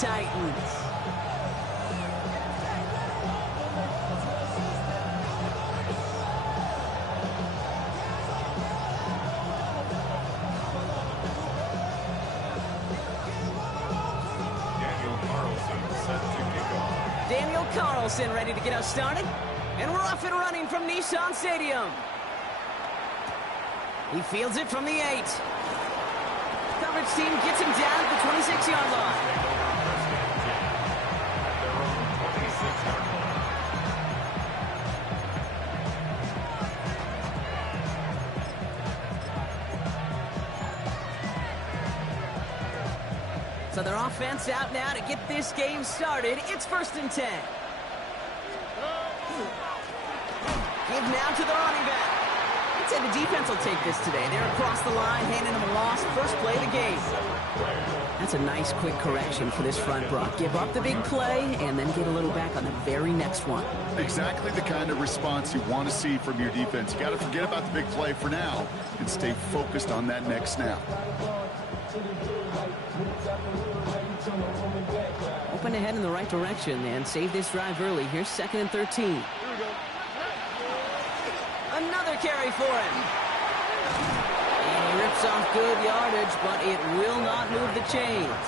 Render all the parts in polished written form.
Titans. Daniel Carlson ready to get us started. And we're off and running from Nissan Stadium. He fields it from the 8. Coverage team gets him down at the 26-yard line. So their offense out now to get this game started. It's 1st and 10. Give now to the running back. I'd say the defense will take this today. They're across the line, handing them a loss. First play of the game. That's a nice quick correction for this front, Brock. Give up the big play and then get a little back on the very next one. Exactly the kind of response you want to see from your defense. You got to forget about the big play for now and stay focused on that next snap. Open ahead in the right direction and save this drive early. Here's 2nd and 13. Another carry for him. And he rips off good yardage, but it will not move the chains.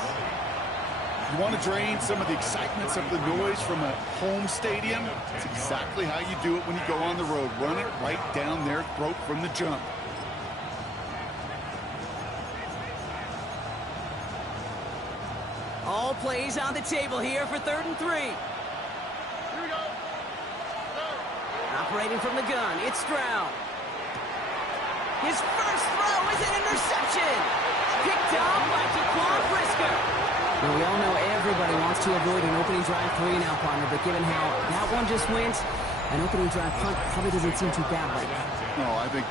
You want to drain some of the excitement, some of the noise from a home stadium? It's exactly how you do it when you go on the road. Run it right down their throat from the jump. All plays on the table here for 3rd and 3. Here we go. Operating from the gun, it's Stroud. His first throw is an interception. Picked off by Jaquan Brisker. Now, we all know everybody wants to avoid an opening drive 3-and-out, partner, but given how that one just went, an opening drive punt probably doesn't seem too bad right now. No, I think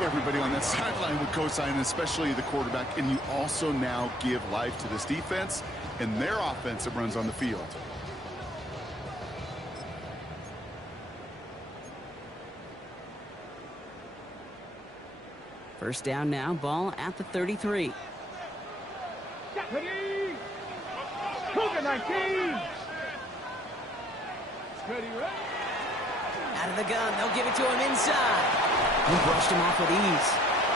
everybody on that sideline would co-sign, especially the quarterback, and you also now give life to this defense and their offense that runs on the field. First down now, ball at the 33. Ready? Cougar 19! Ready, ready? Out of the gun, they'll give it to him inside. He brushed him off with ease.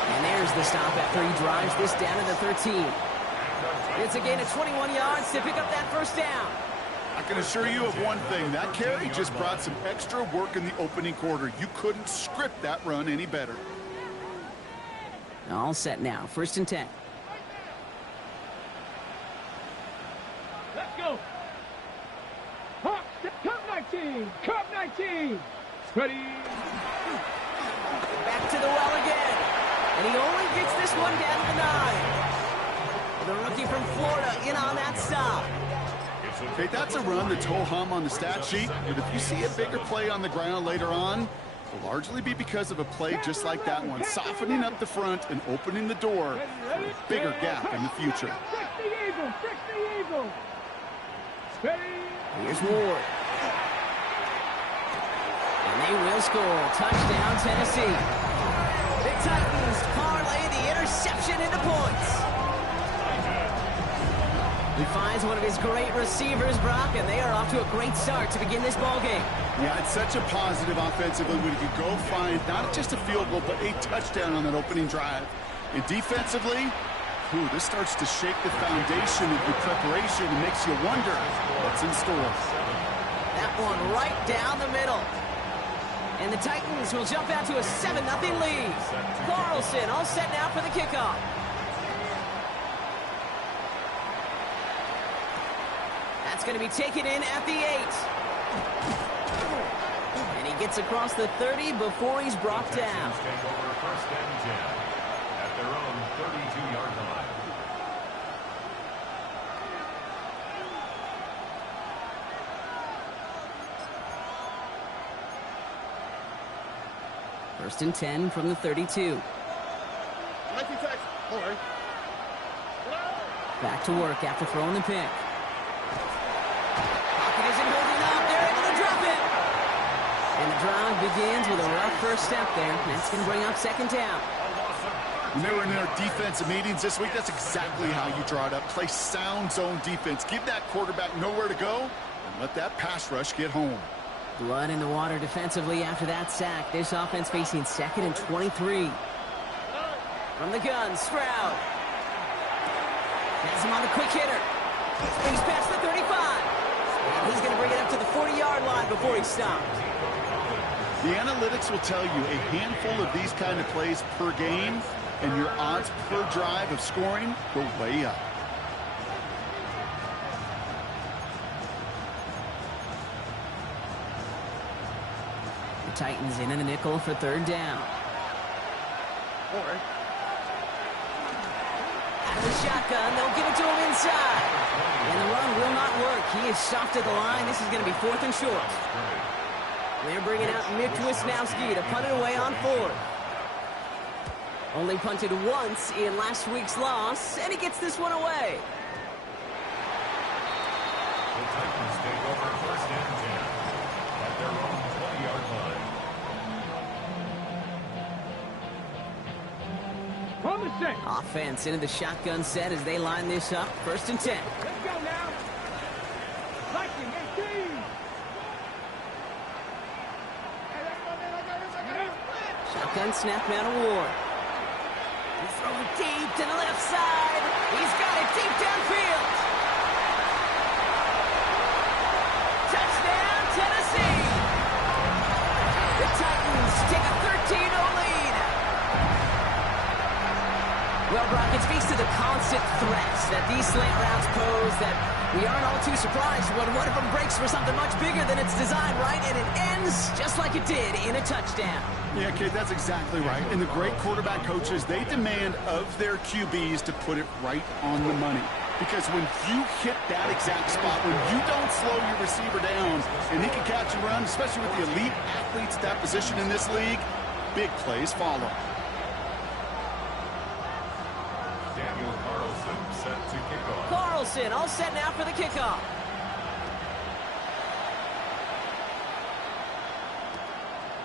And there's the stop after he drives this down to the 13. It's a gain of 21 yards to pick up that first down. I can assure you of one thing. That carry just brought some extra work in the opening quarter. You couldn't script that run any better. All set now. 1st and 10. Let's go! Hawks, Cup 19! Cup 19! Ready? Back to the well again. And he only gets this one down to the 9. The rookie from Florida in on that stop. Okay, that's a run that's ho-hum on the stat sheet, but if you see a bigger play on the ground later on, it'll largely be because of a play just like that one, softening up the front and opening the door for a bigger gap in the future. Fix the eagle! Fix the eagle! Ready? Here's Ward. And they will score. Touchdown, Tennessee. The Titans parlay the interception into points. He finds one of his great receivers, Brock, and they are off to a great start to begin this ball game. Yeah, it's such a positive offensively when you can go find not just a field goal, but a touchdown on that opening drive. And defensively, this starts to shake the foundation of your preparation and makes you wonder what's in store. That one right down the middle. And the Titans will jump out to a 7-0 lead. Carlson all set now for the kickoff. That's going to be taken in at the 8. And he gets across the 30 before he's brought down. Take over 1st and 10 at their own 32-yard line. First and 10 from the 32. Back to work after throwing the pick. Pocket isn't holding up. They're able to drop it. And the drive begins with a rough first step there. That's going to bring up 2nd down. A loss of When they were in their defensive meetings this week, that's exactly how you draw it up. Play sound zone defense. Give that quarterback nowhere to go, and let that pass rush get home. Blood in the water defensively after that sack. This offense facing 2nd and 23. From the gun, Stroud. Has him on the quick hitter. He's past the 35. And he's going to bring it up to the 40-yard line before he stopped. The analytics will tell you a handful of these kind of plays per game, and your odds per drive of scoring go way up. The Titans in a nickel for 3rd down. Out of the shotgun, they'll give it to him inside. And the run will not work. He is stopped at the line. This is going to be 4th and short. They're bringing out M26 to punt it away on 4th. Only punted once in last week's loss, and he gets this one away. The Titans take over 1st and 10 at their own 20-yard line. From the set. Offense into the shotgun set as they line this up. 1st and 10. Let's go now. Lightning 18. Shotgun snap out of Ward. He throws it deep to the left side. He's got it deep downfield. Touchdown, Tennessee. The Titans take a 13-0 lead. Well, Brock, it speaks to the constant threats that these slant routes pose that we aren't all too surprised when one of them breaks for something much bigger than its design, right? And it ends just like it did in a touchdown. Yeah, kid, that's exactly right. And the great quarterback coaches, they demand of their QBs to put it right on the money. Because when you hit that exact spot, when you don't slow your receiver down and he can catch and run, especially with the elite athletes at that position in this league, big plays follow. Daniel Carlson set to kick off. Carlson all set now for the kickoff.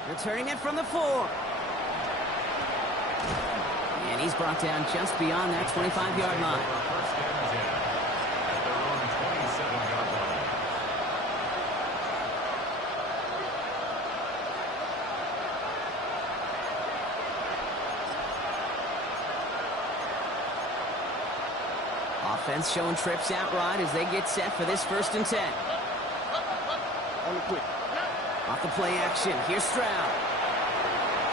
Returning it from the 4. And he's brought down just beyond that 25-yard line. 1st and 10 at their own 27-yard line. Offense showing trips out right as they get set for this 1st and 10. On the quick. Off the play action, here's Stroud.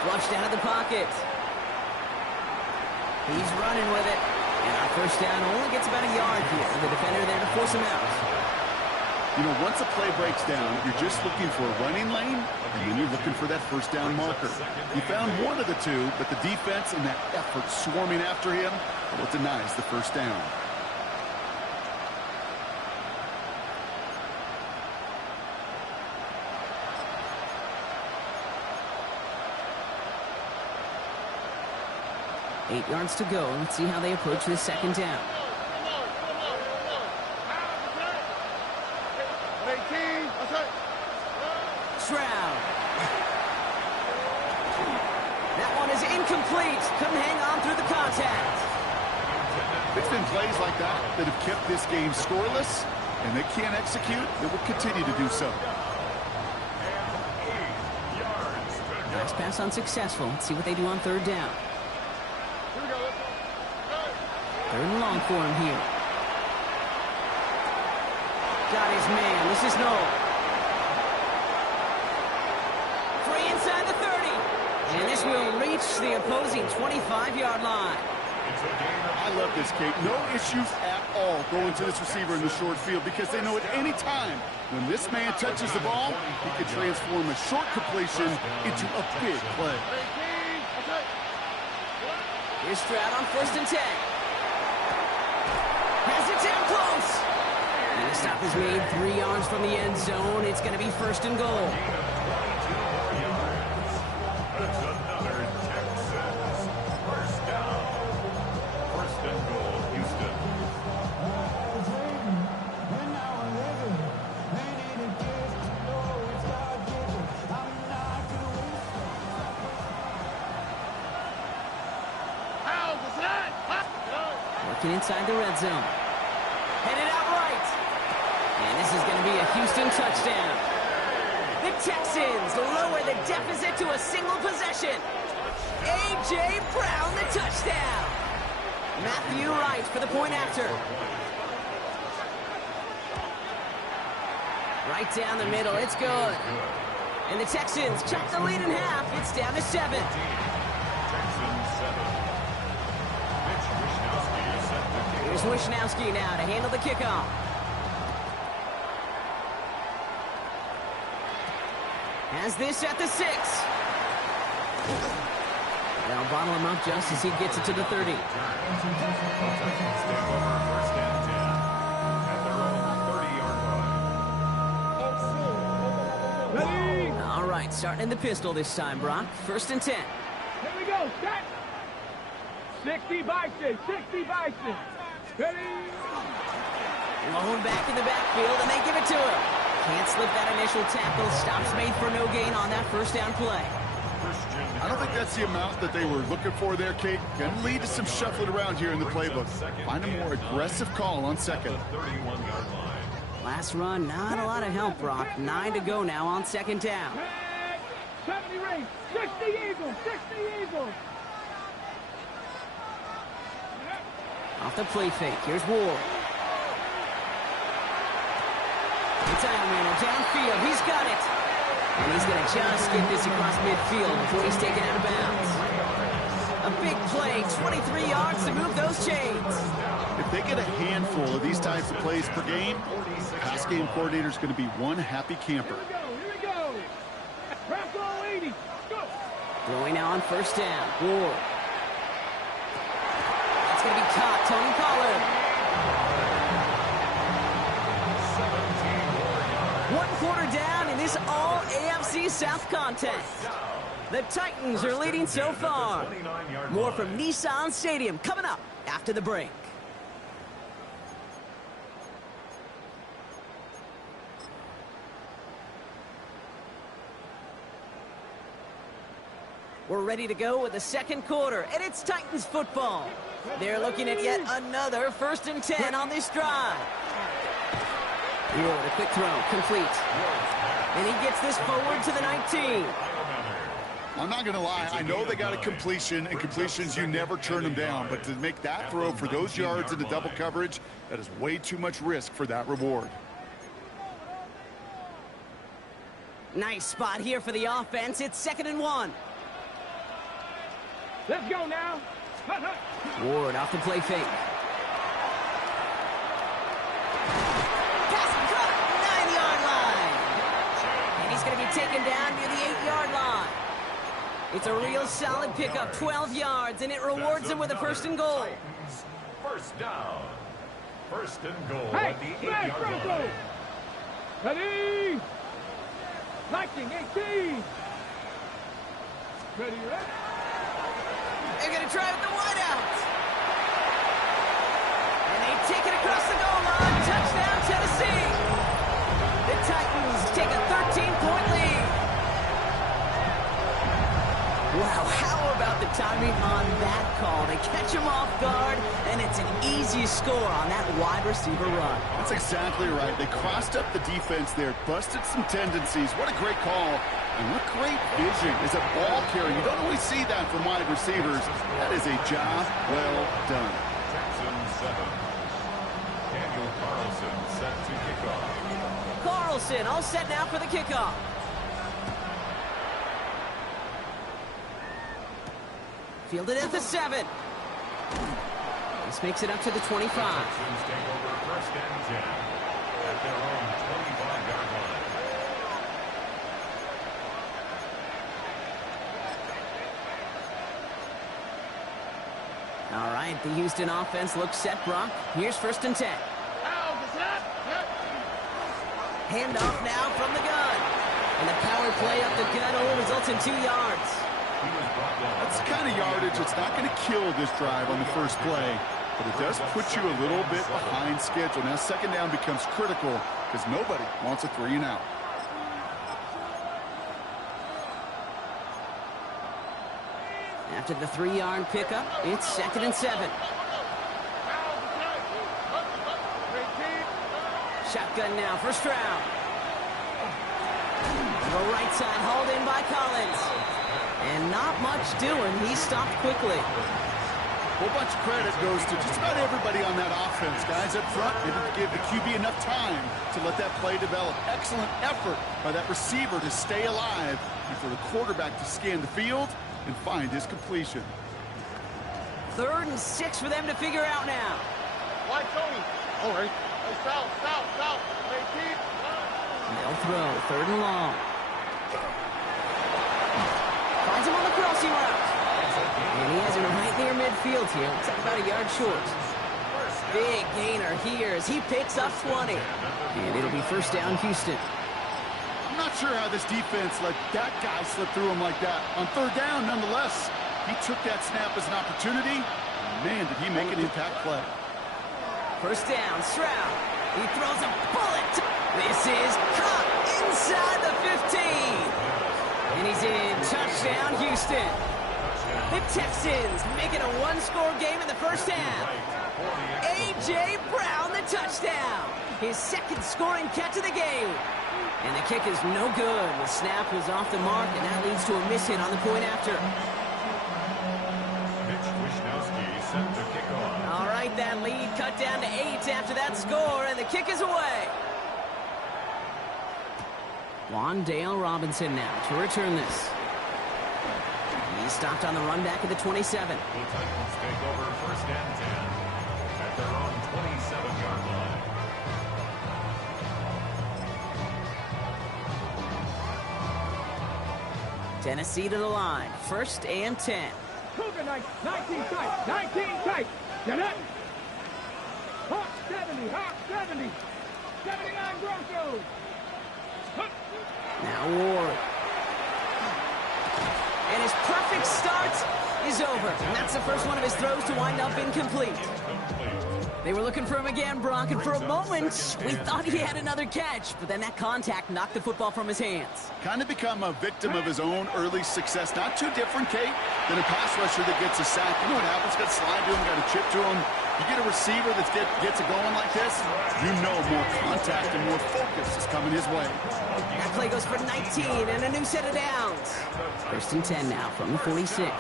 Flushed out of the pocket. He's running with it. And our 1st down only gets about a yard here. The defender there to force him out. You know, once a play breaks down, you're just looking for a running lane, and then you're looking for that 1st down marker. You found one of the two, but the defense and that effort swarming after him, well, it denies the 1st down. Eight yards to go. Let's see how they approach this 2nd down. Stroud. That one is incomplete. Couldn't hang on through the contact. It's been plays like that that have kept this game scoreless, and they can't execute. They will continue to do so. Nice pass unsuccessful. Let's see what they do on 3rd down. 3rd and long for him here. Got his man. This is Noel. Free inside the 30. And this will reach the opposing 25-yard line. I love this, Kate. No issues at all going to this receiver in the short field because they know at any time when this man touches the ball, he can transform a short completion into a big play. Here's Stroud on 1st and 10. Has it down close. And the stop is made 3 yards from the end zone. It's going to be 1st and goal. That's another Texans 1st down. 1st and goal, Houston. working inside the red zone. Headed out right. And this is going to be a Houston touchdown. The Texans lower the deficit to a single possession. A.J. Brown, the touchdown. Matthew Wright for the point after. Right down the middle, it's good. And the Texans chop the lead in half. It's down to 7. Here's Wishnowski now to handle the kickoff. Has this at the 6. They'll bottle him up just as he gets it to the 30. All right, starting in the pistol this time, Brock. 1st and 10. Here we go, set. 60 Bison, 60 Bison. Ready? Lone back in the backfield, and they give it to him. Can't slip that initial tackle. Stops made for no gain on that 1st down play. I don't think that's the amount that they were looking for there, Kate. Going to lead to some shuffling around here in the playbook. Find a more aggressive call on 2nd. Last run, not a lot of help, Brock. 9 to go now on 2nd down. 70 race, 60 Eagles, 60 Eagles. Off the play fake, here's Ward. It's Ironman downfield, he's got it. And he's going to just get this across midfield before he's taken out of bounds. A big play, 23 yards to move those chains. If they get a handful of these types of plays per game, the pass game coordinator is going to be one happy camper. Here we go. Press all 80. Go. Throwing now on 1st down, Ward. That's going to be caught, Tony Pollard. 1 quarter down in this all-AFC South contest. The Titans are leading so far. More from Nissan Stadium coming up after the break. We're ready to go with the 2nd quarter, and it's Titans football. They're looking at yet another 1st and 10 on this drive. Ward, a quick throw, complete. And he gets this forward to the 19. I'm not going to lie. I know they got a completion, and completions, you never turn them down. But to make that throw for those yards into double coverage, that is way too much risk for that reward. Nice spot here for the offense. It's 2nd and 1. Let's go now. Ward off the play fake. Pass caught, 9-yard line. And he's going to be taken down near the 8-yard line. It's a real solid pickup, 12 yards, and it rewards him with a 1st and goal. 1st down. 1st and goal Hey, at the 8-yard line. Ready? 19, 18. Ready, ready? They're going to try with the wideout. And they take it across the goal line. Touchdown, Tennessee. The Titans take a 13-point lead. Wow, how about the timing on that call? They catch him off guard, and it's an easy score on that wide receiver run. That's exactly right. They crossed up the defense there, busted some tendencies. What a great call. And what great vision as a ball carrier. You don't always see that from wide receivers. That is a job well done. Texans 7. Daniel Carlson set to kick off. Carlson all set now for the kickoff. Fielded at the 7. This makes it up to the 25. Texans take over 1st and 10 at their own 25-yard line. All right, the Houston offense looks set, Brock. Here's 1st and 10. Handoff now from the gun. And the power play up the gut only results in 2 yards. That's the kind of yardage that's not going to kill this drive on the first play, but it does put you a little bit behind schedule. Now 2nd down becomes critical because nobody wants a 3 and out. After the 3-yard pickup, it's 2nd and 7. shotgun now for Stroud. The right side hauled in by Collins. And not much doing. He stopped quickly. A whole bunch of credit goes to just about everybody on that offense. Guys up front didn't give the QB enough time to let that play develop. Excellent effort by that receiver to stay alive and for the quarterback to scan the field and find his completion. 3rd and 6 for them to figure out now. Why, Tony? All right. Hey, south. Hey, keep. They'll throw. 3rd and long. Finds him on the crossing route. And he has him right near midfield here. Looks like about a yard short. Big gainer here as he picks up 20. And it'll be 1st down, Houston. I'm not sure how this defense let that guy slip through him like that. On 3rd down, nonetheless, he took that snap as an opportunity. Man, did he make an impact play. 1st down, Stroud. He throws a bullet. This is caught inside the 15. And he's in. Touchdown, Houston. The Texans make it a 1-score game in the 1st half. A.J. Brown, the touchdown. His 2nd scoring catch of the game. And the kick is no good. The snap was off the mark, and that leads to a miss hit on the point after. All right, that lead cut down to 8 after that score, and the kick is away. Wandale Robinson now to return this. He stopped on the run back at the 27. The Titans take over 1st and 10 at their own 27-yard line. Tennessee to the line. 1st and 10. Cougar 19 tight. 19 tight. Get it. Hawk 70. 79 Broncos. Now Ward. And his perfect start is over. And that's the first one of his throws to wind up incomplete. They were looking for him again, Brock, and for a moment, we thought he had another catch. But then that contact knocked the football from his hands. Kind of become a victim of his own early success. Not too different, Kate, than a pass rusher that gets a sack. You know what happens? Got to slide to him, got to chip to him. You get a receiver that gets it going like this, you know more contact and more focus is coming his way. That play goes for 19 and a new set of downs. 1st and 10 now from the 46.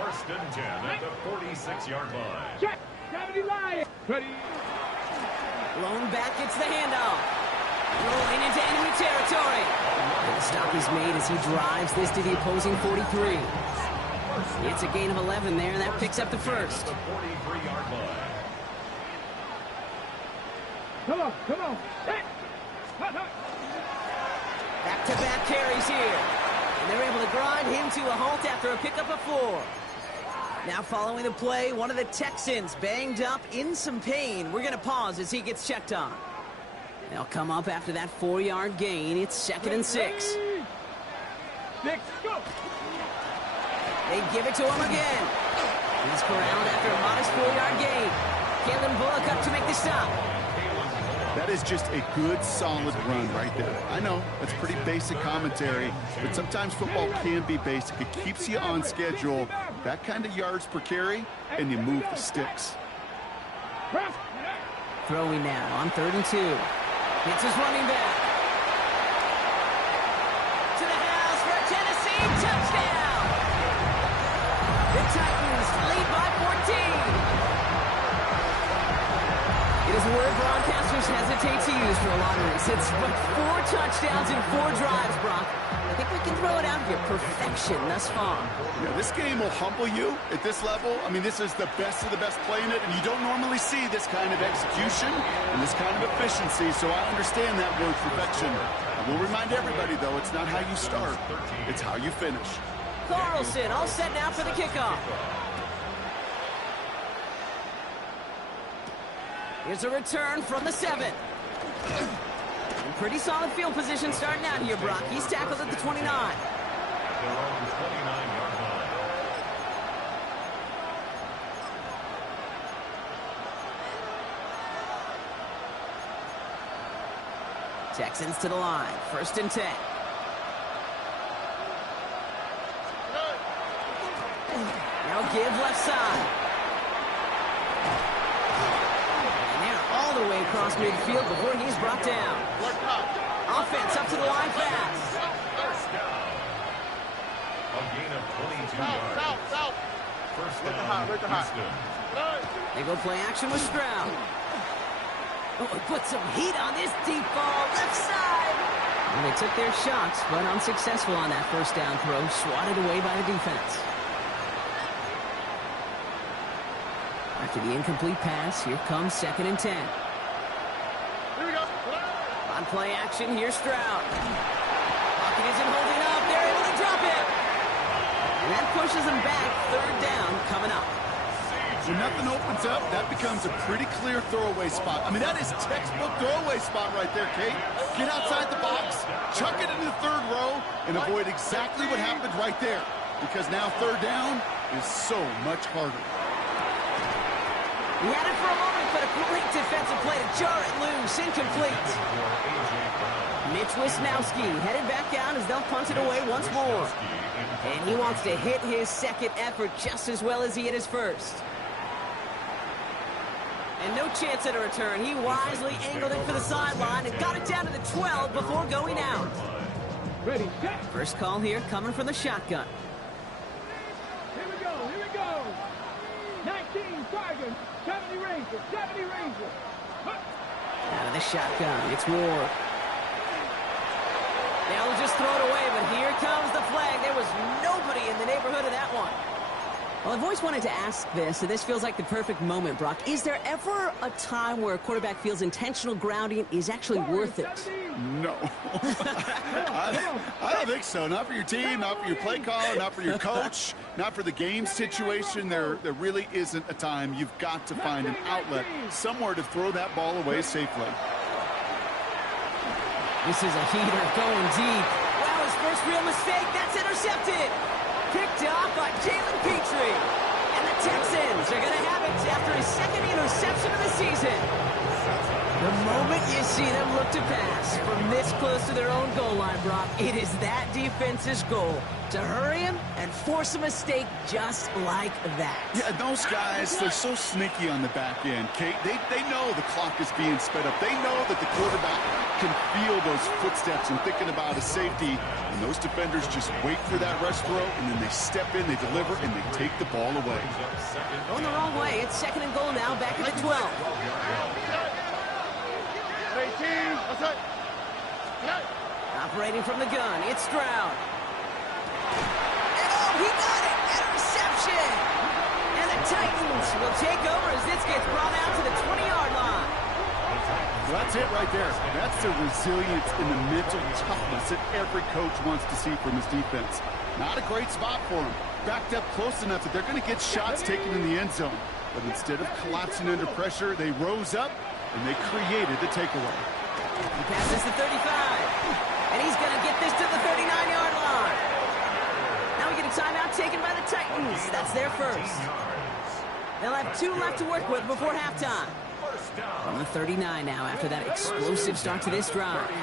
1st and 10 at the 46-yard line. Check. 70 line. Ready. Lone back gets the handoff. Rolling into enemy territory. And the stop is made as he drives this to the opposing 43. It's a gain of 11 there, and that picks up the 1st. The 43-yard line. Come on. Hey. Back-to-back carries here. And they're able to grind him to a halt after a pickup of 4. Now following the play, one of the Texans banged up in some pain. We're going to pause as he gets checked on. They'll come up after that 4-yard gain. It's 2nd and 6. 6, go. They give it to him again. He's corralled after a modest 4-yard gain. Kalen Bullock up to make the stop. That is just a good, solid run right there. I know, that's pretty basic commentary, but sometimes football can be basic. It keeps you on schedule, that kind of yards per carry, and you move the sticks. Throwing now on 3rd and 2. It's his running back. To the house for a Tennessee touchdown. The Titans lead by 14. It is a word broadcasters hesitate to use for a lot of this. It's but 4 touchdowns in 4 drives, Brock. I think we can throw it out here. Perfection thus far. Yeah, this game will humble you at this level. I mean, this is the best of the best playing it, and you don't normally see this kind of execution and this kind of efficiency, so I understand that word perfection. I will remind everybody, though, it's not how you start, it's how you finish. Carlson all set now for the kickoff. Here's a return from the 7. And pretty solid field position starting out here, Brock. He's tackled at the 29. Their own 29-yard line. Texans to the line. 1st and 10. Now give left side. And they're all the way across midfield before he's brought down. Offense up to the line fast. First down. A gain of 22 yards. First down, Houston. They go play action with Stroud. Oh, put some heat on this deep ball, left side. And they took their shots, but unsuccessful on that first down throw, swatted away by the defense. After the incomplete pass, here comes 2nd and 10. Here we go. On play action, here's Stroud. Pocket isn't holding up. They're able to drop it. And that pushes them back. 3rd down coming up. When nothing opens up, that becomes a pretty clear throwaway spot. I mean, that is textbook throwaway spot right there, Kate. Get outside the box, chuck it into the 3rd row, and avoid exactly what happened right there. Because now 3rd down is so much harder. He had it for a moment, but a great defensive play to jar it loose. Incomplete. Mitch Wisnowski headed back down as they'll punt it away once more. And he wants to hit his 2nd effort just as well as he hit his 1st. And no chance at a return. He wisely angled it for the sideline and got it down to the 12 before going out. Ready, set. First call here coming from the shotgun. Here we go, here we go. 19 Tigers, 70 Rangers, 70 Rangers. Out of the shotgun, it's Ward. They'll just throw it away, but here comes the flag. There was nobody in the neighborhood of that one. Well, I've always wanted to ask this, and this feels like the perfect moment, Brock. Is there ever a time where a quarterback feels intentional grounding is actually worth it? No. I don't think so. Not for your team, not for your play caller, not for your coach, not for the game situation. There really isn't a time. You've got to find an outlet, somewhere to throw that ball away safely. This is a heater going deep. Wow, his first real mistake. That's intercepted. Picked off by Jalen Petrie. And the Texans are going to have it after his 2nd interception of the season. The moment you see them look to pass from this close to their own goal line, Brock, it is that defense's goal to hurry him and force a mistake just like that. Yeah, those guys, they're so sneaky on the back end, Kate. They know the clock is being sped up. They know that the quarterback can feel those footsteps and thinking about a safety. And those defenders just wait for that rush throw, and then they step in, they deliver, and they take the ball away. Going the wrong way. It's 2nd and goal now, back at the 12. 18, what's that? Operating from the gun, it's Stroud. And oh, he got it! Interception! And the Titans will take over as this gets brought out to the 20-yard line. Well, that's it right there. That's the resilience and the mental toughness that every coach wants to see from his defense. Not a great spot for him. Backed up close enough that they're going to get shots taken in the end zone. But instead of collapsing under pressure, they rose up and they created the takeaway. He passes the 35. And he's going to get this to the 39-yard line. Now we get a timeout taken by the Titans. That's their first. They'll have 2 left to work with before halftime. From the 39 now after that explosive start to this drive. They're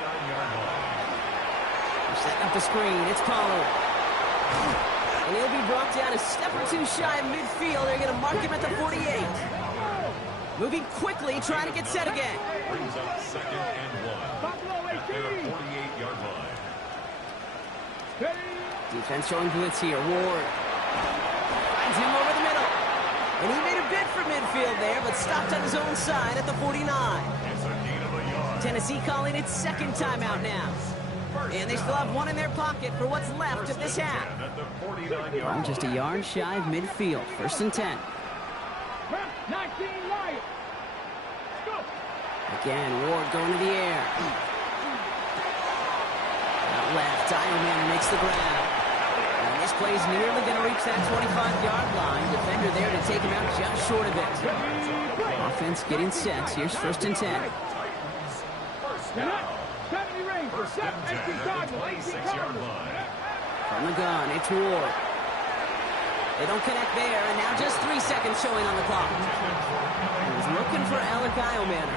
setting up the screen. It's Pollard. And he'll be brought down a step or 2 shy of midfield. They're going to mark him at the 48. Moving quickly, trying to get set again. Brings up 2nd and 1 at their 48-yard line. Defense showing blitz here. Ward finds him over the middle. And he made a bid for midfield there, but stopped on his own side at the 49. Tennessee calling its 2nd timeout now. And they still have 1 in their pocket for what's left of this half. Well, just a yard shy of midfield. 1st and 10. 19 Lions. Go. Again, Ward going to the air. Out left, Dialman makes the grab. And this play's nearly going to reach that 25-yard line. Defender there to take him out just short of it. Offense getting set. Here's 1st and 10. 70 Rangers, 18 Cardinals, 18 Cardinals. From the gun, it's Ward. They don't connect there, and now just 3 seconds showing on the clock. He's looking for Alec Eilman.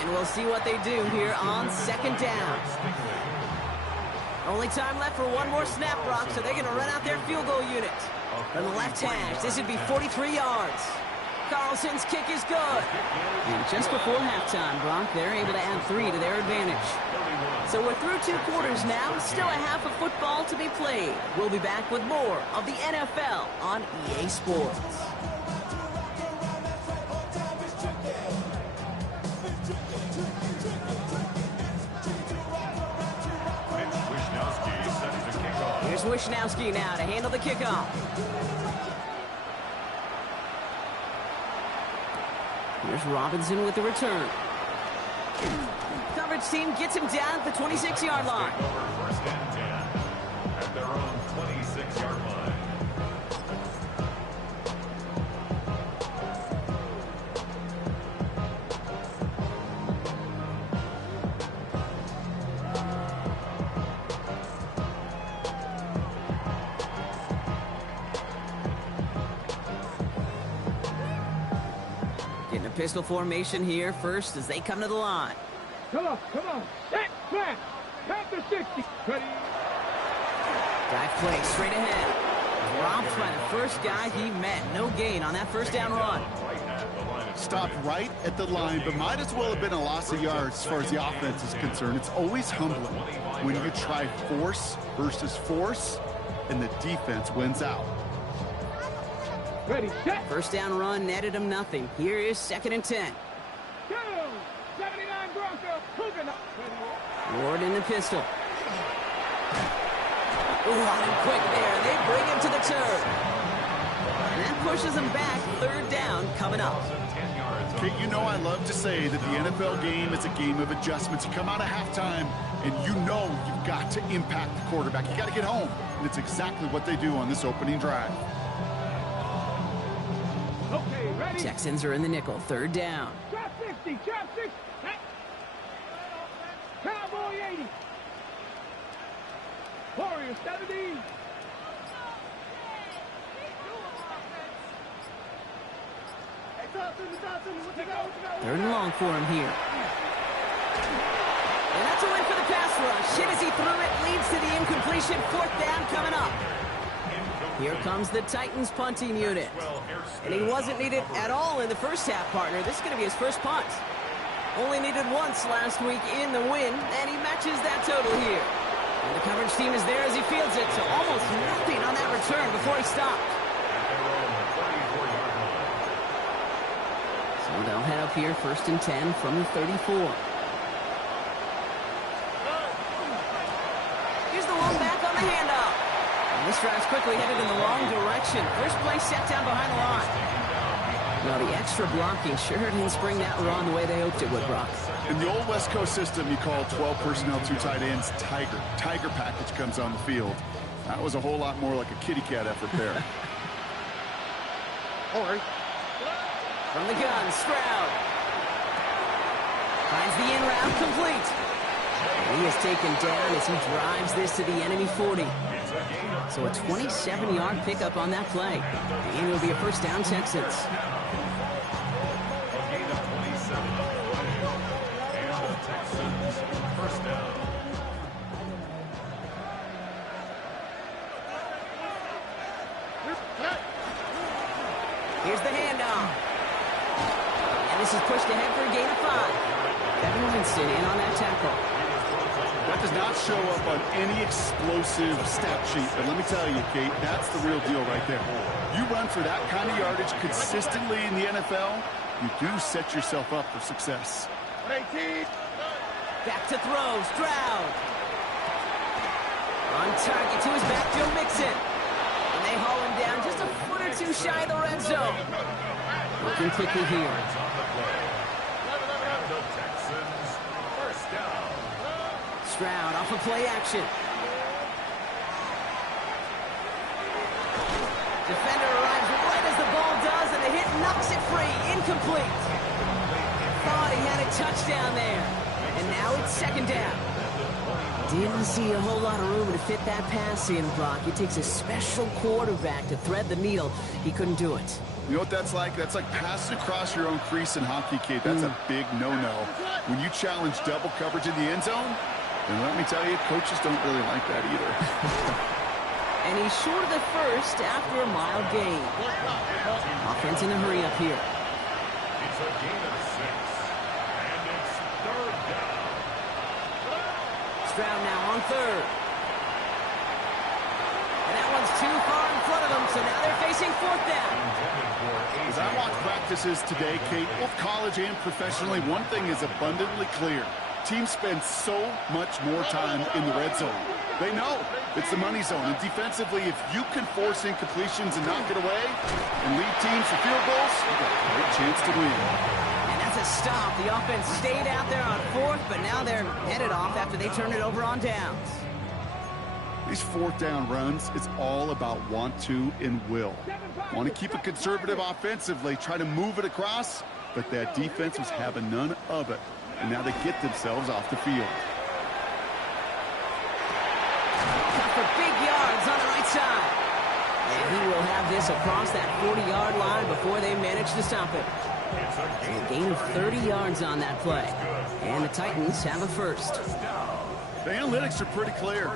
And we'll see what they do here on 2nd down. Only time left for 1 more snap, Brock, so they're going to run out their field goal unit. From the left hash, this would be 43 yards. Carlson's kick is good. And just before halftime, Brock, they're able to add 3 to their advantage. So we're through 2 quarters now. Still a half of football to be played. We'll be back with more of the NFL on EA Sports. Here's Wishnowski now to handle the kickoff. Here's Robinson with the return. Coverage team gets him down at the 26-yard line. First and 10 at their own 26-yard line. Getting a pistol formation here first as they come to the line. Come on. Set, flat. Past the 60. Ready. Dive play straight ahead. Robbed by the first guy he met. No gain on that first down run. Stopped right at the line, but might as well have been a loss of yards as far as the offense is concerned. It's always humbling when you try force versus force, and the defense wins out. Ready, set. First down run netted him nothing. Here is 2nd and 10. Go. 79 Bronco. Moving up. Ward in the pistol. Ooh, on him quick there. They bring him to the turf. And that pushes him back. 3rd down coming up. Kate, you know I love to say that the NFL game is a game of adjustments. You come out of halftime, and you know you've got to impact the quarterback. You got to get home. And it's exactly what they do on this opening drive. Okay, ready. Texans are in the nickel. 3rd down. Drop 60. Drop 60. Cowboy 80. Warrior 70. Third and long for him here. And that's a win for the pass rush. Hit as he threw it. Leads to the incompletion. 4th down coming up. Here comes the Titans punting unit. And he wasn't needed at all in the first half, partner. This is going to be his first punt. Only needed once last week in the win, and he matches that total here. And the coverage team is there as he fields it, so almost nothing on that return before he stopped. So they'll head up here, 1st and 10 from the 34. Here's the long back on the handoff. And this drive's quickly headed in the wrong direction. First play set down behind the line. Well, the extra blocking sure didn't spring that run the way they hoped it would, Brock. In the old West Coast system, you call 12 personnel, 2 tight ends, Tiger. Tiger package comes on the field. That was a whole lot more like a kitty cat effort there. All right. From the gun, Stroud. Finds the in route complete. And he is taken down as he drives this to the enemy 40. So a 27-yard pickup on that play. And it'll be a first down, Texans. First down. Here's the handoff. And this is pushed ahead for a gain of 5. Kevin Winston in on that tackle. That does not show up on any explosive stat sheet, but let me tell you, Kate, that's the real deal right there. You run for that kind of yardage consistently in the NFL, you do set yourself up for success. 18. Back to throw, Stroud. On target to his back, Joe Mixon. And they haul him down just a foot or 2 shy of the red zone. Looking quickly here. Stroud off of play action. Defender arrives right as the ball does, and the hit knocks it free. Incomplete. Thought he had a touchdown there. And now it's 2nd down. Didn't see a whole lot of room to fit that pass in, Brock. It takes a special quarterback to thread the needle. He couldn't do it. You know what that's like? That's like passing across your own crease in hockey, Kate. That's a big no-no. When you challenge double coverage in the end zone, and let me tell you, coaches don't really like that either. And he's short of the first after a mild gain. Offense in a hurry up here. It's a gain of 6. And it's third down. Stroud now on third. And that one's too far in front of them, so now they're facing fourth down. As I watch practices today, Kate, both college and professionally, one thing is abundantly clear. Teams spend so much more time in the red zone. They know it's the money zone. And defensively, if you can force incompletions and knock it away and lead teams to field goals, you've got a great chance to win. And that's a stop. The offense stayed out there on fourth, but now they're headed off after they turned it over on downs. These fourth down runs, it's all about want to and will. Want to keep it conservative offensively, try to move it across, but that defense was having none of it. And now they get themselves off the field. Cut for big yards on the right side. And he will have this across that 40-yard line before they manage to stop it. A gain of 30 yards on that play. And the Titans have a first. The analytics are pretty clear.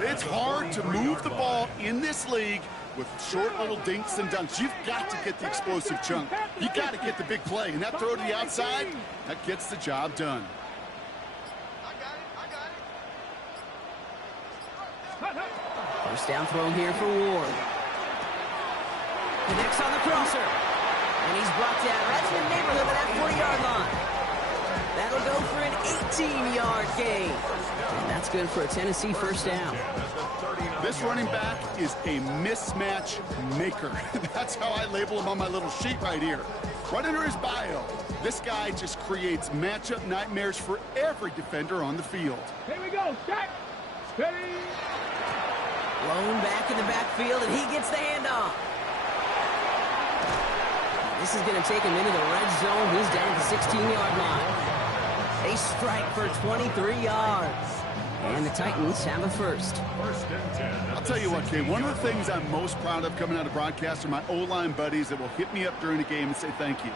It's hard to move the ball in this league with short little dinks and dunks. You've got to get the explosive chunk. You got to get the big play. And that throw to the outside, that gets the job done. First down throw here for Ward. Connects on the crosser. And he's brought down right in the neighborhood of that 40-yard line. That'll go for an 18-yard gain. And that's good for a Tennessee first down. This running back is a mismatch maker. That's how I label him on my little sheet right here. Right under his bio, this guy just creates matchup nightmares for every defender on the field. Here we go, stack. Ready. Blown back in the backfield, and he gets the handoff. This is going to take him into the red zone. He's down at the 16-yard line. They strike for 23 yards. And the Titans have a first. I'll tell you what, Kay, one of the things I'm most proud of coming out of broadcast are my O-line buddies that will hit me up during the game and say thank you.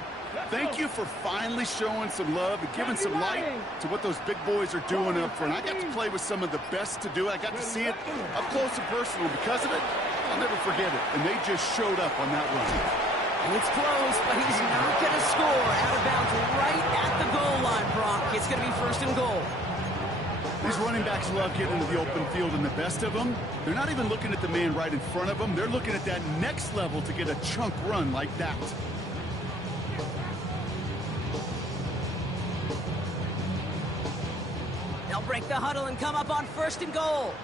Thank you for finally showing some love and giving some light to what those big boys are doing up front. I got to play with some of the best to do it. I got to see it up close and personal. Because of it, I'll never forget it. And they just showed up on that run. And it's close, but he's not going to score. Out of bounds right at the goal line, Brock. It's going to be first and goal. These running backs love getting into the open field, and the best of them, they're not even looking at the man right in front of them. They're looking at that next level to get a chunk run like that. They'll break the huddle and come up on first and goal.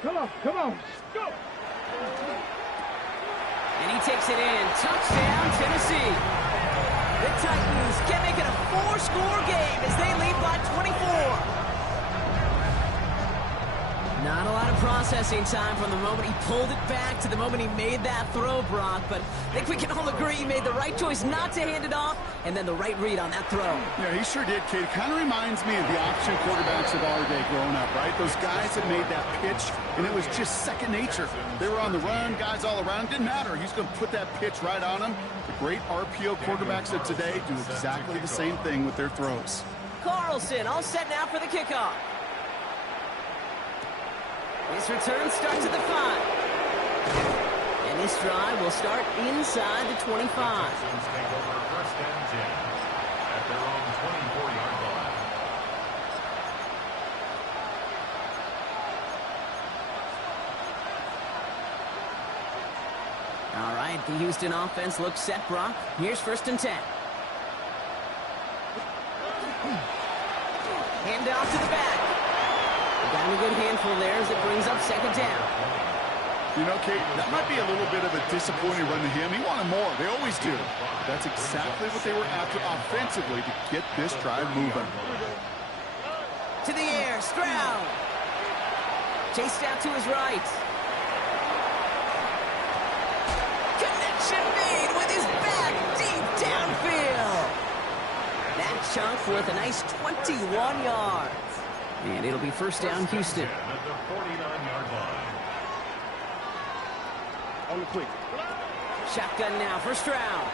Come on, come on. Go. And he takes it in. Touchdown, Tennessee. The Titans can make it a 4-score game as they lead by 24. Not a lot of processing time from the moment he pulled it back to the moment he made that throw, Brock. But I think we can all agree he made the right choice not to hand it off, and then the right read on that throw. Yeah, he sure did, Kate. It kind of reminds me of the option quarterbacks of our day growing up, right? Those guys that made that pitch, and it was just second nature. They were on the run, guys all around. Didn't matter. He's going to put that pitch right on them. The great RPO quarterbacks of today do exactly the same thing with their throws. Carlson all set now for the kickoff. His return starts at the 5. And this drive will start inside the 25. Take over first and 10 at their own 24-yard line. All right, the Houston offense looks set, Brock. Here's first and 10. Hand off to the back. Got a good handful there as it brings up second down. You know, Kate, that might be a little bit of a disappointing run to him. He wanted more. They always do. That's exactly what they were after offensively to get this drive moving. To the air, Stroud. Chased out to his right. Connection made with his back deep downfield. That chunk worth a nice 21 yards. And it'll be first down, Houston. At the 49-yard line. On the quick. Shotgun now for Stroud.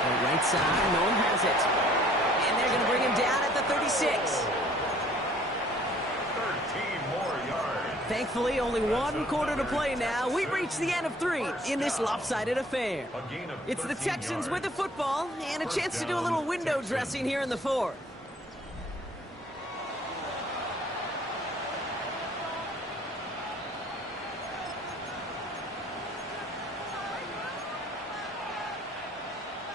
The right side, no one has it. And they're going to bring him down at the 36. 13 more yards. Thankfully, only one quarter to play now. We've reached the end of 3 in this lopsided affair. It's the Texans with the football and a chance to do a little window dressing here in the 4th.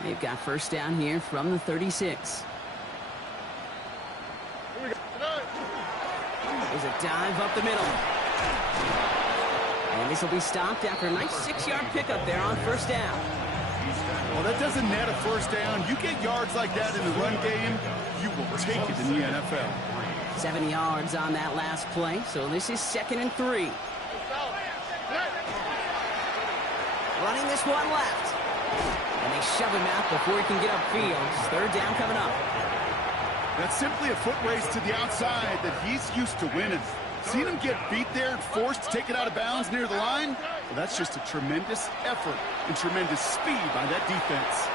They've got first down here from the 36. There's a dive up the middle. And this will be stopped after a nice 6-yard pickup there on first down. Well, that doesn't net a first down. You get yards like that in the run game, you will take it in the NFL. 7 yards on that last play, so this is 2nd and 3. Running this one left. And they shove him out before he can get upfield. 3rd down coming up. That's simply a foot race to the outside that he's used to winning. Seen him get beat there and forced to take it out of bounds near the line? Well, that's just a tremendous effort and tremendous speed by that defense.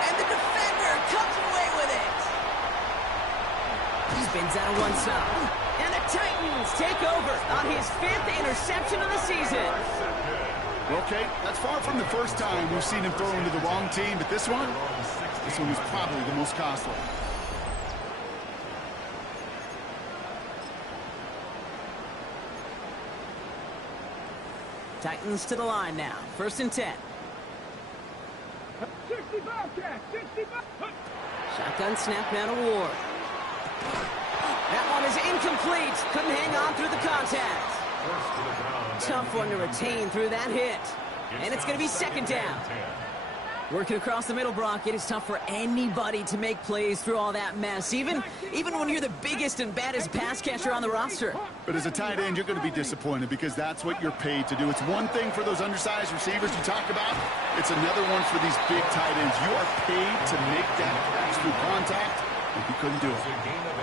And the defender comes away with it. He spins out of one side. And the Titans take over on his 5th interception of the season. Okay, that's far from the first time we've seen him throw into the wrong team, but this one was probably the most costly. Titans to the line now. 1st and 10. 65 catch, 65. Shotgun snap now to Ward. That one is incomplete. Couldn't hang on through the contact. Tough one to retain through that hit. And it's going to be 2nd down. Working across the middle, Brock, it is tough for anybody to make plays through all that mess, even when you're the biggest and baddest pass catcher on the roster. But as a tight end, you're going to be disappointed because that's what you're paid to do. It's one thing for those undersized receivers you talk about. It's another one for these big tight ends. You are paid to make that catch through contact, and he couldn't do it.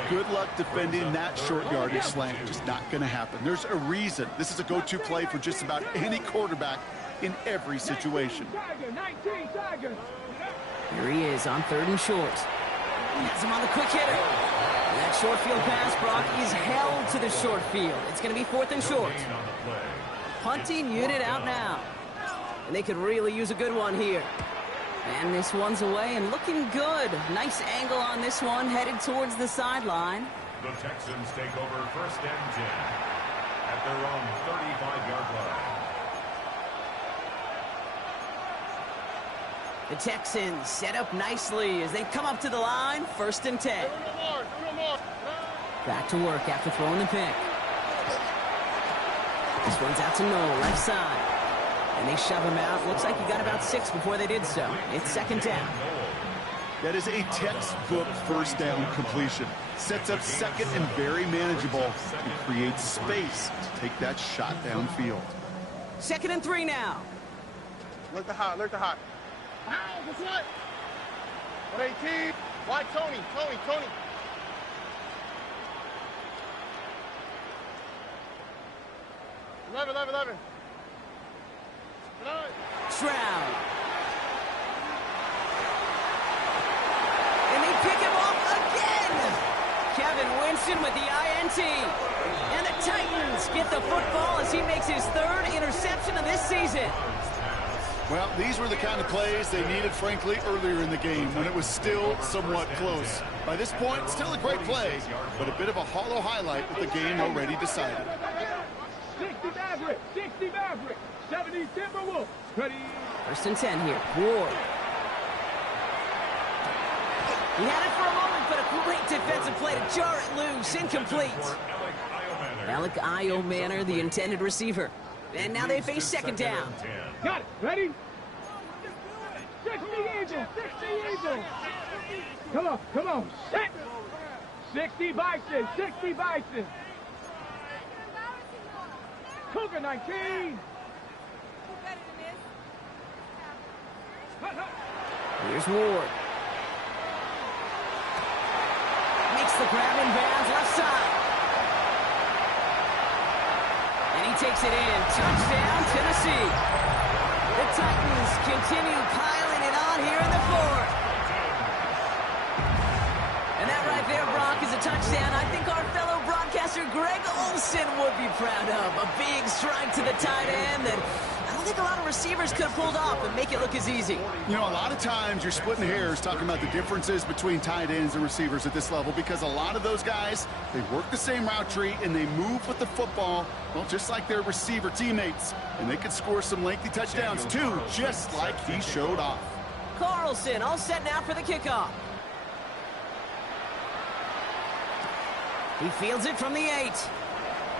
Good luck defending that short yardage slant. Just not going to happen. There's a reason. This is a go-to play for just about any quarterback in every situation. Here he is on 3rd and short. He has him on the quick hitter. And that short field pass, Brock, is held to the short field. It's going to be 4th and short. Punting unit out now. And they could really use a good one here. And this one's away and looking good. Nice angle on this one, headed towards the sideline. The Texans take over 1st and 10 at their own 35-yard line. The Texans set up nicely as they come up to the line. 1st and 10. Back to work after throwing the pick. This one's out to Noel, left side. And they shove him out. Looks like he got about 6 before they did so. It's 2nd down. That is a textbook first down completion. Sets up 2nd and very manageable and creates space to take that shot downfield. 2nd and 3 now. Look the hot, look the hot. Ow, what's what? 118. Why Tony? 11. Stroud. And they pick him off again. Kevin Winston with the INT. And the Titans get the football as he makes his 3rd interception of this season. Well, these were the kind of plays they needed, frankly, earlier in the game when it was still somewhat close. By this point, still a great play, but a bit of a hollow highlight with the game already decided. 60 Maverick, 70 Timberwolves. Ready? 1st and 10 here. Ward. He had it for a moment, but a great defensive play to jar it loose. Incomplete. Alec Iomanner, the intended receiver. And now they face 2nd down. Got it. Ready? 60 Eagles. Come on. Set. 60 Bison. Cougar 19. Here's Ward. Makes the grab in bounds, left side. And he takes it in. Touchdown, Tennessee. The Titans continue piling it on here in the 4th. And that right there, Brock, is a touchdown. I think our fellow broadcast Mr. Greg Olsen would be proud of. A big strike to the tight end that I don't think a lot of receivers could have pulled off and make it look as easy. You know, a lot of times you're splitting hairs talking about the differences between tight ends and receivers at this level because a lot of those guys, they work the same route tree and they move with the football, well, just like their receiver teammates. And they could score some lengthy touchdowns too, just like he showed off. Carlson all set now for the kickoff. He fields it from the 8.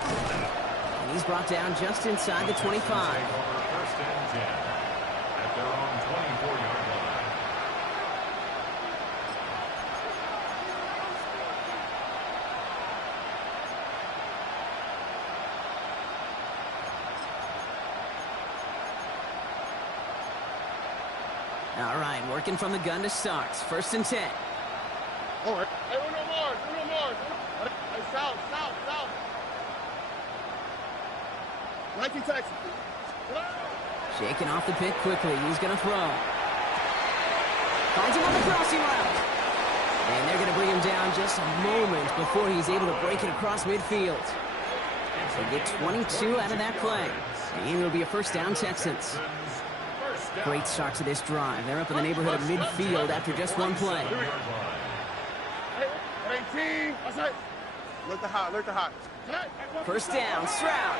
And he's brought down just inside the 25. First and 10 at their own 24-yard line. All right, working from the gun to start. First and 10. All right. Hey, no more. No more. Hey, south. 19 Texas. Shaking off the pick quickly. He's going to throw. Finds him on the crossing route. And they're going to bring him down just a moment before he's able to break it across midfield. They get 22 out of that play. And it'll be a first down, Texans. Great start to this drive. They're up in the neighborhood of midfield after just one play. Hey, 18. That's it. Look the hot. First down, Stroud.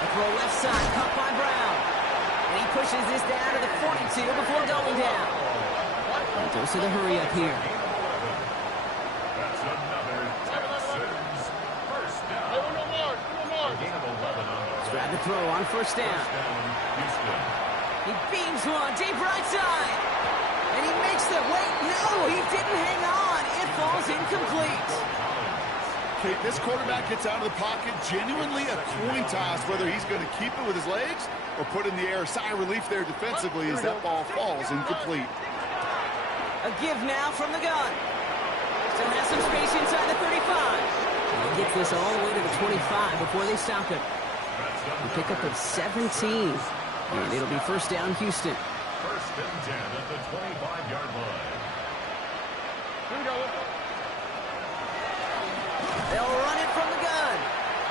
A throw left side, caught by Brown. And he pushes this down to the 42 before going down. Goes to the hurry up here. That's another Texans first down. No more. Gain of 11 on the Grab the throw on first down. Houston. He beams one deep right side. And he makes the wait. No, he didn't hang on. It falls incomplete. Okay, this quarterback gets out of the pocket, genuinely a coin toss, whether he's going to keep it with his legs or put in the air. Sigh of relief there defensively as that ball falls incomplete. A give now from the gun. Still has some space inside the 35. And he gets this all the way to the 25 before they stop him. A pickup of 17. And it'll be first down, Houston. First and 10 at the 25-yard line. Here we go. They'll run it from the gun.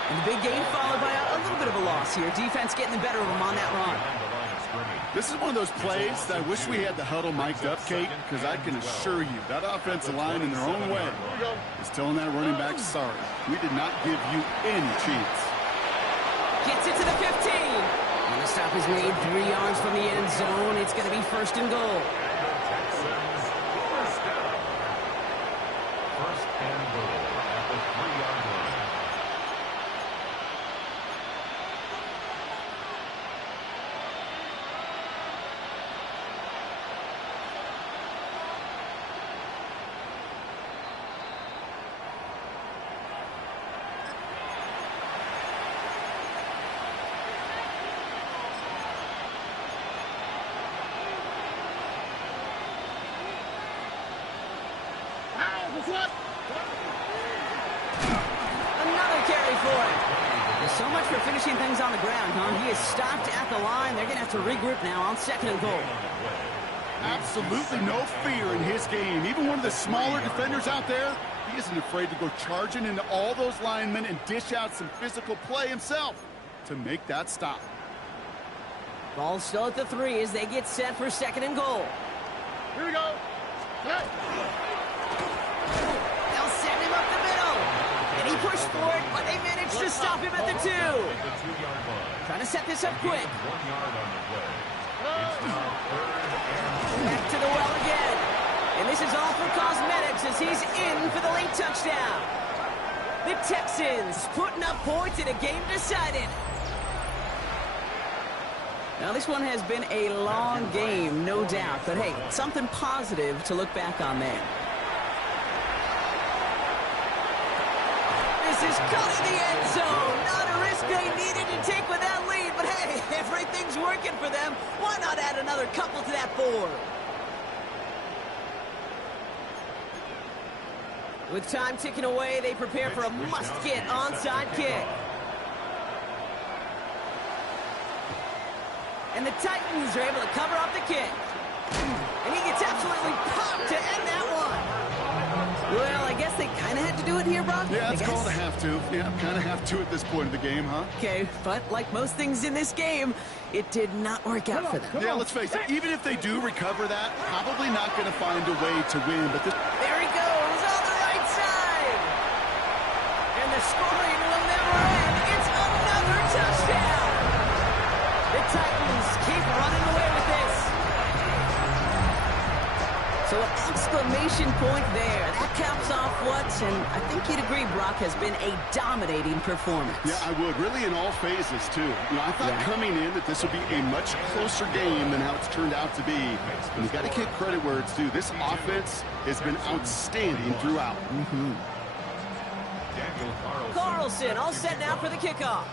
And the big gain followed by a little bit of a loss here. Defense getting the better of them on that run. This is one of those plays that I wish we had the huddle mic'd up, Kate, because I can assure you that offensive line in their own way is telling that running back, sorry, we did not give you any chance. Gets it to the 15. And the stop is made 3 yards from the end zone. It's going to be first and goal. Texans first down. First and goal at the 3-yard line. Another carry for him. There's so much for finishing things on the ground, huh? He is stopped at the line. They're going to have to regroup now on second and goal. Absolutely no fear in his game. Even one of the smaller defenders out there, he isn't afraid to go charging into all those linemen and dish out some physical play himself to make that stop. Ball still at the 3 as they get set for second and goal. Here we go. Hey. They'll send him up the middle. And he pushed for it, but they managed to stop him at the 2. At the 2-yard line. Trying to set this up quick. 1 yard on the play. It's now third and Back to the well again. And this is all for cosmetics as he's in for the late touchdown. The Texans putting up points in a game decided. Now, this one has been a long game, no doubt. But, hey, something positive to look back on there. This is cutting the end zone. Not a risk they needed to take with that lead. But, hey, everything's working for them. Why not add another couple to that board? With time ticking away, they prepare for a must-get onside kick. And the Titans are able to cover up the kick. And he gets absolutely popped to end that one. Well, I guess they kind of had to do it here, Brock. Yeah, Yeah, I it's guess. called a have to. Yeah, kind of have to at this point of the game, huh? Okay, but like most things in this game, it did not work out for them. Yeah, let's face it, even if they do recover that, probably not going to find a way to win. But There he goes on the right side. And the scoring will never end. It's another touchdown. The Titans keep running away with this. So an exclamation point there. That caps off what, and I think you'd agree, Brock, has been a dominating performance. yeah, I would. Really in all phases, too. You know, I thought coming in that this would be a much closer game than how it's turned out to be. And you've got to give credit where it's due. This offense has been outstanding throughout. Daniel Carlson all set now for the kickoff.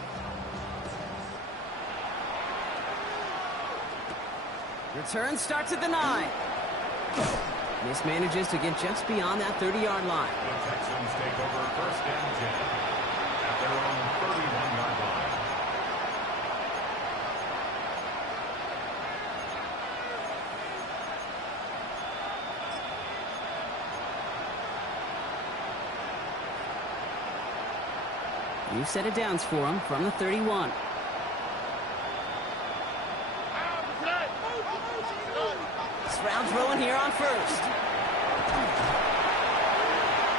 Return starts at the 9. Mismanages to get just beyond that 30-yard line. The Texans take over first and 10 at their own 31-yard line. New set of downs for him from the 31. Stroud throwing here on first.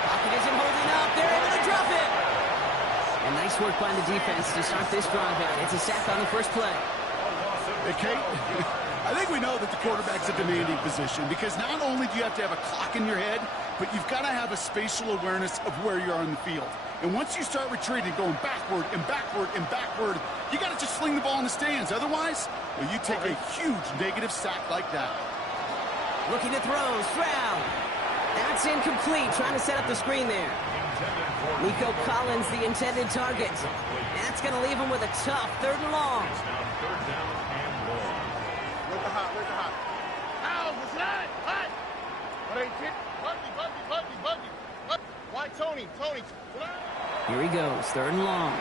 Pocket isn't holding up. They're able to drop it. And nice work by the defense to start this drive out. It's a sack on the first play. Hey, Kate, I think we know that the quarterback's a demanding position because not only do you have to have a clock in your head, but you've got to have a spatial awareness of where you are in the field. And once you start retreating, going backward and backward and backward, you got to just sling the ball in the stands. Otherwise, well, you take a huge negative sack like that. Looking to throw, Stroud. That's incomplete, trying to set up the screen there. Nico Collins, the intended target. That's going to leave him with a tough 3rd and long. Third down and long. Look the hot, look the hot. Ow, it's not hot. What ain't it? Buggy. Why Tony? Here he goes, 3rd and long.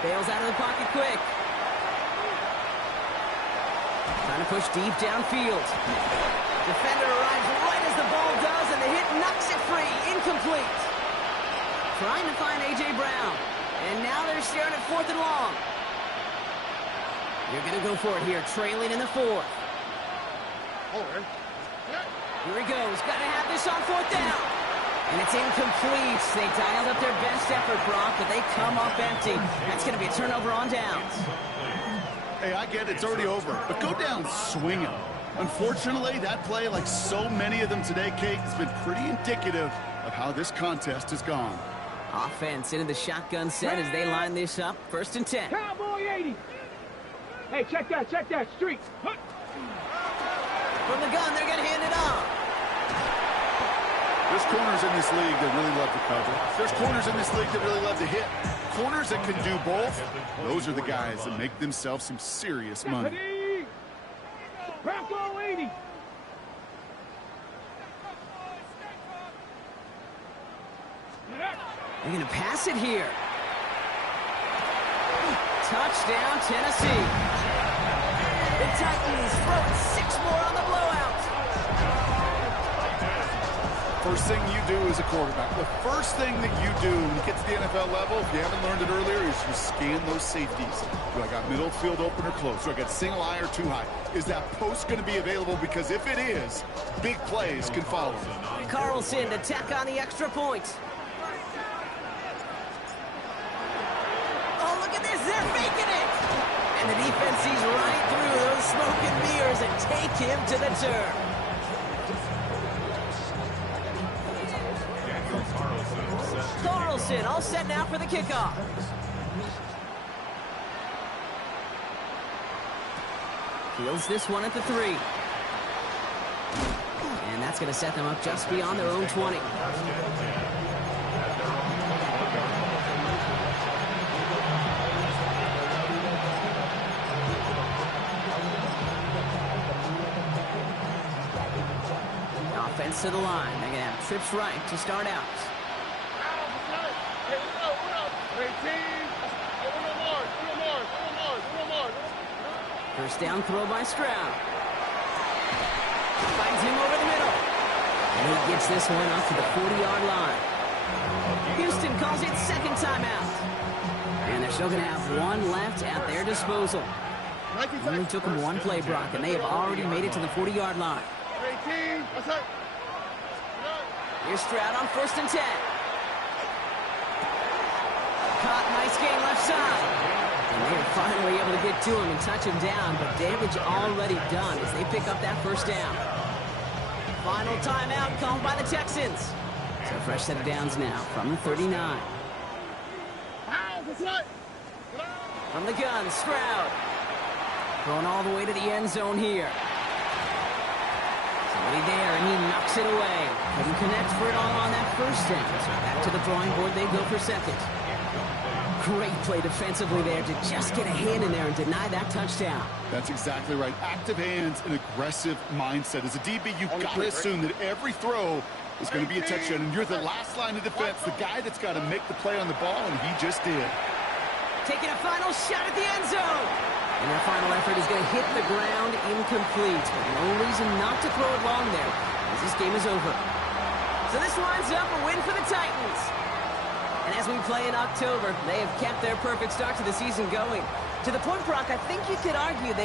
Bails out of the pocket quick. Trying to push deep downfield. Defender arrives right as the ball does, and the hit knocks it free. Incomplete. Trying to find A.J. Brown. And now they're staring at 4th and long. You're going to go for it here, trailing in the 4th. Here he goes. Got to have this on 4th down. And it's incomplete. They dialed up their best effort, Brock, but they come up empty. That's going to be a turnover on downs. Hey, I get it. It's already over. But go down swinging. Unfortunately, that play, like so many of them today, Kate, has been pretty indicative of how this contest has gone. Offense into the shotgun set as they line this up. 1st and 10. Cowboy 80. Hey, check that. Street. Huh. From the gun, they're going to hand it off. There's corners in this league that really love to cover. There's corners in this league that really love to hit. Corners that can do both, those are the guys that make themselves some serious money. Bronco 80. They're going to pass it here. Touchdown, Tennessee. The Titans throwing 6 more on the blowout. First thing you do as a quarterback, the first thing that you do when you get to the NFL level, if you haven't learned it earlier, is you scan those safeties. Do I got middle field open or close? Do I got single high or too high? Is that post going to be available? Because if it is, big plays can follow. Carlson to tack on the extra point. Oh, look at this. They're faking it. And the defense sees right through those smoke and mirrors and take him to the turf. Carlson all set now for the kickoff. Fields this one at the 3. And that's going to set them up just beyond their own 20. Offense to the line. They're going to have trips right to start out. First down throw by Stroud. Finds him over the middle. And he gets this one up to the 40-yard line. Houston calls it second timeout. And they're still going to have one left at their disposal. Only took them one play, Brock, and they have already made it to the 40-yard line. 18, what's up? Here's Stroud on 1st and 10. Caught, nice gain left side. And they are finally able to get to him and touch him down, but damage already done as they pick up that first down. Final timeout called by the Texans. So a fresh set of downs now from the 39. From the gun, Stroud. Going all the way to the end zone here. Somebody there, and he knocks it away. Couldn't connect for it all on that first down. So back to the drawing board they go for second. Great play defensively there to just get a hand in there and deny that touchdown. That's exactly right. Active hands and aggressive mindset. As a DB, you've got to assume that every throw is going to be a touchdown, and you're the last line of defense, the guy that's got to make the play on the ball, and he just did. Taking a final shot at the end zone. And their final effort is going to hit the ground incomplete. But no reason not to throw it long there, as this game is over. So this winds up a win for the Titans. And as we play in October, they have kept their perfect start to the season going. To the point, Brock, I think you could argue they